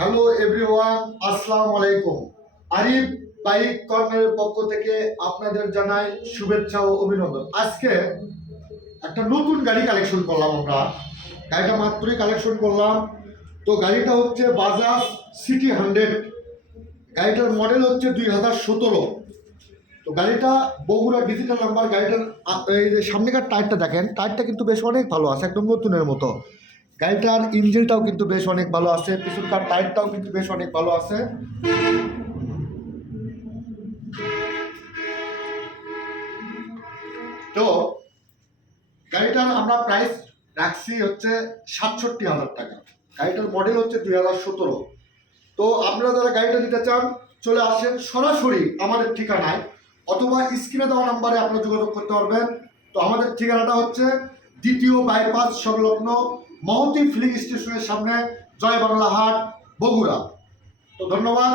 Hello everyone, আসসালামু আলাইকুম। Arif bike কর্নারের পক্ষ থেকে আপনাদের জানাই শুভেচ্ছা ও অভিনন্দন। আজকে একটা নতুন গাড়ি কালেকশন করলাম আমরা। গাড়িটা মাত্রই কালেকশন করলাম। তো গাড়িটা হচ্ছে বাজাজ সিটি 100। গাড়িটার মডেল হচ্ছে 2017। তো গাড়িটা বগুড়া ডিজিটাল নাম্বার। গাড়িটার এই যে সামনেকার টায়ারটা দেখেন, টায়ারটা কিন্তু বেশ অনেক ভালো আছে, একদম নতুনের মতো। গাড়িটার ইঞ্জিনটাও কিন্তু বেশ অনেক ভালো আছে, পিছনকার টায়ারটাও কিন্তু বেশ অনেক ভালো আছে। তো গাড়িটার আমরা প্রাইস রাখছি হচ্ছে 67,000 টাকা। গাড়িটার মডেল হচ্ছে 2017। তো আপনারা যারা গাড়িটা নিতে চান চলে আসেন সরাসরি আমাদের ঠিকানায়, অথবা স্ক্রিনে দেওয়া নাম্বারে আপনারা যোগাযোগ করতে পারবেন। তো আমাদের ঠিকানাটা হচ্ছে দ্বিতীয় বাইপাস সংলগ্ন মহতী ফিলিং স্টেশনের সামনে, জয় বাংলা হাট, বগুড়া। তো ধন্যবাদ।